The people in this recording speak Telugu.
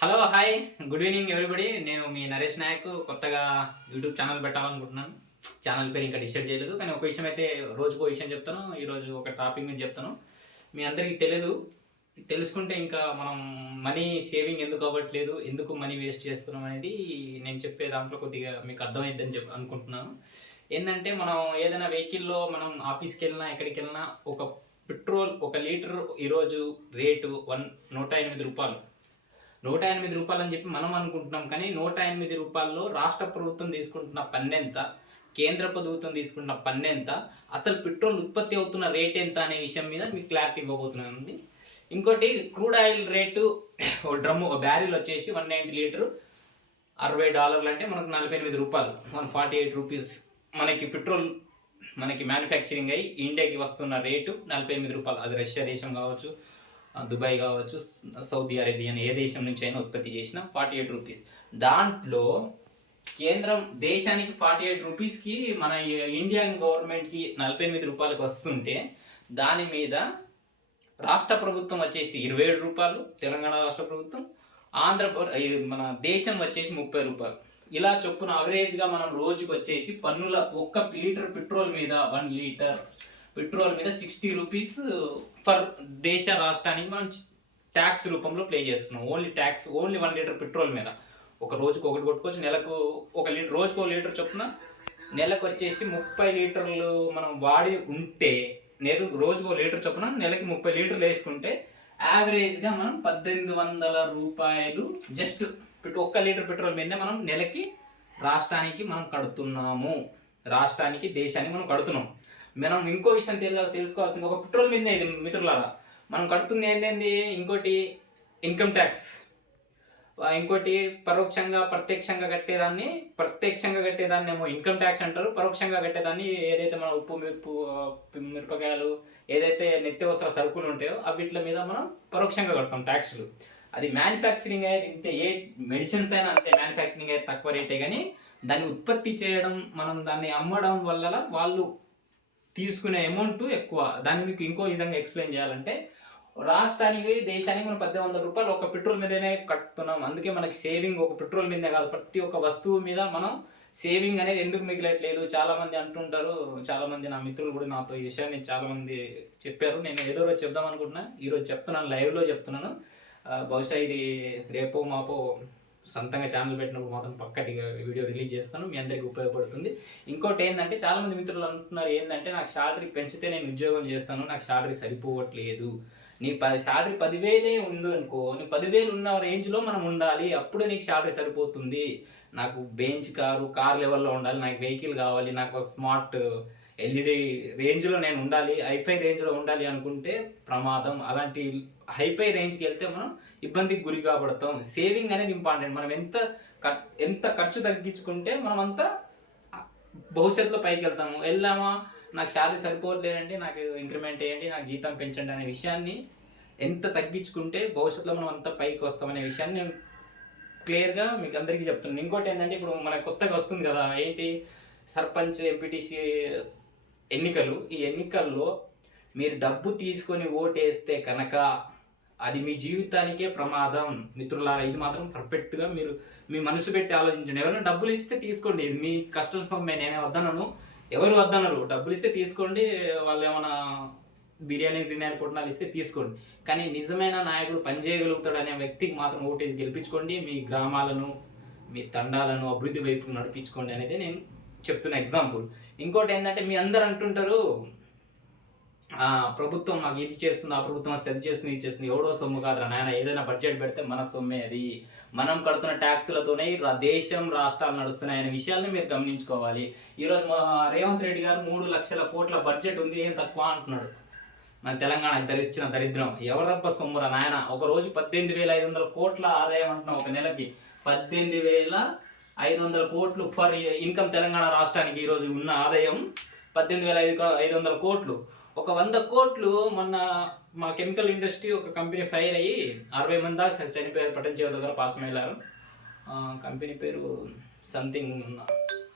Hello hi good evening everybody. నేను మీ నరేష్ నాయక్. కొత్తగా యూట్యూబ్ ఛానల్ పెట్టాలనుకుంటున్నాను. ఛానల్ పేరు ఇంకా డిసైడ్ చేయలేదు, కానీ ఒక విషయం అయితే రోజుకో విషయం చెప్తాను. ఈరోజు ఒక టాపిక్ మీద చెప్తాను. మీ అందరికీ తెలియదు, తెలుసుకుంటే ఇంకా మనం మనీ సేవింగ్ ఎందుకు అవ్వట్లేదు, ఎందుకు మనీ వేస్ట్ చేస్తున్నాం అనేది నేను చెప్పే దాంట్లో కొద్దిగా మీకు అర్థమైద్దని అనుకుంటున్నాను. ఏంటంటే మనం ఏదైనా వెహికల్లో మనం ఆఫీస్కి వెళ్ళినా ఎక్కడికి వెళ్ళినా ఒక పెట్రోల్ 1 లీటర్ ఈరోజు రేటు 108 రూపాయలు. 108 రూపాయలు అని చెప్పి మనం అనుకుంటున్నాం, కానీ 108 రూపాయల్లో రాష్ట్ర ప్రభుత్వం తీసుకుంటున్న పన్నెంత, కేంద్ర ప్రభుత్వం తీసుకుంటున్న పన్నెంత, అసలు పెట్రోల్ ఉత్పత్తి అవుతున్న రేట్ ఎంత అనే విషయం మీద మీకు క్లారిటీ ఇవ్వబోతున్నానండి. ఇంకోటి, క్రూడ్ ఆయిల్ రేటు డ్రమ్ము బ్యారిల్ వచ్చేసి 190 లీటరు $60 అంటే మనకు 48 రూపాయలు, 148 రూపీస్. మనకి పెట్రోల్ మనకి మ్యానుఫ్యాక్చరింగ్ అయ్యి ఇండియాకి వస్తున్న రేటు 48 రూపాయలు. అది రష్యా దేశం కావచ్చు, దుబాయ్ కావచ్చు, సౌదీ అరేబియన్ ఏ దేశం నుంచి అయినా ఉత్పత్తి చేసిన 48 రూపీస్. దాంట్లో కేంద్రం దేశానికి 48 రూపీస్కి మన ఇండియన్ గవర్నమెంట్కి 48 రూపాయలకు వస్తుంటే, దాని మీద రాష్ట్ర ప్రభుత్వం వచ్చేసి 27 రూపాయలు, తెలంగాణ రాష్ట్ర ప్రభుత్వం, మన దేశం వచ్చేసి 30 రూపాయలు. ఇలా చొప్పున అవరేజ్గా మనం రోజుకి వచ్చేసి పన్నుల 1 లీటర్ పెట్రోల్ మీద 1 లీటర్ పెట్రోల్ మీద 60 రూపీస్ ఫర్ దేశ రాష్ట్రానికి మనం ట్యాక్స్ రూపంలో ప్లే చేస్తున్నాం. ఓన్లీ 1 లీటర్ పెట్రోల్ మీద. ఒక రోజుకు ఒకటి కొట్టుకోవచ్చు, నెలకు 1 లీటర్, రోజుకు 1 లీటర్ చొప్పున నెలకు వచ్చేసి 30 లీటర్లు మనం వాడి ఉంటే, రోజుకు 1 లీటర్ చొప్పున నెలకి 30 లీటర్లు వేసుకుంటే యావరేజ్గా మనం 1800 రూపాయలు జస్ట్ 1 లీటర్ పెట్రోల్ మీద మనం నెలకి రాష్ట్రానికి మనం కడుతున్నాము. రాష్ట్రానికి, దేశానికి మనం కడుతున్నాం. మనం ఇంకో విషయం తెలుసుకోవాల్సింది, ఒక పెట్రోల్ మీద ఇది మిత్రులారా మనం కడుతుంది ఏంటండి. ఇంకోటి ఇన్కమ్ ట్యాక్స్, ఇంకోటి పరోక్షంగా ప్రత్యక్షంగా కట్టేదాన్ని ఏమో ఇన్కమ్ ట్యాక్స్ అంటారు. పరోక్షంగా కట్టేదాన్ని ఏదైతే మన ఉప్పు, మిరపకాయలు, ఏదైతే నిత్యావసర సరుకులు ఉంటాయో వీటి మీద మనం పరోక్షంగా కడతాం ట్యాక్స్లు. అది మ్యానుఫ్యాక్చరింగ్ అయ్యేది ఇంతే. ఏ మెడిసిన్స్ అయినా అంతే, మ్యానుఫ్యాక్చరింగ్ అయితే తక్కువ రేటే, కానీ దాన్ని ఉత్పత్తి చేయడం, మనం దాన్ని అమ్మడం వల్ల వాళ్ళు తీసుకునే అమౌంట్ ఎక్కువ. దాన్ని మీకు ఇంకో విధంగా ఎక్స్ప్లెయిన్ చేయాలంటే, రాష్ట్రానికి, దేశానికి మనం 1800 రూపాయలు ఒక పెట్రోల్ మీదనే కట్టుతున్నాం. అందుకే మనకి సేవింగ్ ఒక పెట్రోల్ మీదే కాదు, ప్రతి ఒక్క వస్తువు మీద మనం సేవింగ్ అనేది ఎందుకు మిగిలట్లేదు. చాలామంది అంటుంటారు, చాలామంది నా మిత్రులు కూడా నాతో ఈ విషయాన్ని చాలామంది చెప్పారు. నేను ఏదో రోజు చెప్దాం అనుకుంటున్నా, ఈరోజు చెప్తున్నాను, లైవ్లో చెప్తున్నాను. బహుశా ఇది రేపో మాపో సొంతంగా ఛానల్ పెట్టినప్పుడు మాత్రం పక్కటి వీడియో రిలీజ్ చేస్తాను, మీ అందరికీ ఉపయోగపడుతుంది. ఇంకోటి ఏంటంటే, చాలామంది మిత్రులు అంటున్నారు ఏంటంటే, నాకు శాలరీ పెంచితే నేను ఉద్యోగం చేస్తాను, నాకు శాలరీ సరిపోవట్లేదు. నీ శాలరీ 10,000 ఉంది అనుకో, నీ 10,000 ఉన్న రేంజ్లో మనం ఉండాలి, అప్పుడే నీకు శాలరీ సరిపోతుంది. నాకు బెంచ్ కార్ లెవెల్లో ఉండాలి, నాకు వెహికల్ కావాలి, నాకు స్మార్ట్ ఎల్ఈడి రేంజ్లో నేను ఉండాలి, హైఫై రేంజ్లో ఉండాలి అనుకుంటే ప్రమాదం. అలాంటి హైఫై రేంజ్కి వెళ్తే మనం ఇబ్బందికి గురి కాబడతాం. సేవింగ్ అనేది ఇంపార్టెంట్. మనం ఎంత ఖర్చు తగ్గించుకుంటే మనం అంత భవిష్యత్తులో పైకి వెళ్ళామా, నాకు శాలరీ సరిపోవట్లేదంటే నాకు ఇంక్రిమెంట్ చేయండి, నాకు జీతం పెంచండి అనే విషయాన్ని ఎంత తగ్గించుకుంటే భవిష్యత్తులో మనం అంత పైకి వస్తామనే విషయాన్ని నేను క్లియర్గా మీకు అందరికీ చెప్తున్నాను. ఇంకోటి ఏంటంటే, ఇప్పుడు మనకు కొత్తగా వస్తుంది కదా, ఏంటి, సర్పంచ్, ఎంపీటీసీ ఎన్నికలు. ఈ ఎన్నికల్లో మీరు డబ్బు తీసుకొని ఓటేస్తే కనుక అది మీ జీవితానికే ప్రమాదం మిత్రులారా. ఇది మాత్రం పర్ఫెక్ట్గా మీరు మీ మనసు పెట్టి ఆలోచించండి. ఎవరైనా డబ్బులు ఇస్తే తీసుకోండి, ఇది మీ కష్టం సొమ్మే, నేనే వద్దనను, ఎవరు వద్దనరు. డబ్బులు ఇస్తే తీసుకోండి, వాళ్ళు ఏమైనా బిర్యానీ పొట్టినాలు ఇస్తే తీసుకోండి, కానీ నిజమైన నాయకుడు పనిచేయగలుగుతాడు అనే వ్యక్తికి మాత్రం ఓటేసి గెలిపించుకోండి. మీ గ్రామాలను, మీ తండాలను అభివృద్ధి వైపు నడిపించుకోండి అనేది నేను చెప్తున్న ఎగ్జాంపుల్. ఇంకోటి ఏంటంటే, మీ అందరు అంటుంటారు, ప్రభుత్వం మాకు ఇది చేస్తుంది, ఆ ప్రభుత్వం అది చేస్తుంది, ఇది చేస్తుంది. ఎవడో సొమ్ము కాదురా నాయన, ఏదైనా బడ్జెట్ పెడితే మన సొమ్మే అది. మనం కడుతున్న ట్యాక్సులతోనే దేశం, రాష్ట్రాలు నడుస్తున్నాయి అనే విషయాన్ని మీరు గమనించుకోవాలి. ఈరోజు రేవంత్ రెడ్డి గారు 3 లక్షల కోట్ల బడ్జెట్ ఉంది, ఏం తక్కువ అంటున్నాడు. మన తెలంగాణకి ఇచ్చిన దరిద్రం. ఎవరబ్బ సొమ్మురా నాయన. ఒక రోజు 18,500 కోట్ల ఆదాయం అంటున్నాం, ఒక నెలకి 18,500 కోట్లు ఫర్ ఇన్కమ్. తెలంగాణ రాష్ట్రానికి ఈరోజు ఉన్న ఆదాయం 18,500 కోట్లు. ఒక 100 కోట్లు మొన్న మా కెమికల్ ఇండస్ట్రీ ఒక కంపెనీ ఫైర్ అయ్యి 60 మంది దాకా చనిపోయారు. పట్టణ చేవ దగ్గర పాసం వెళ్ళారు. కంపెనీ పేరు సంథింగ్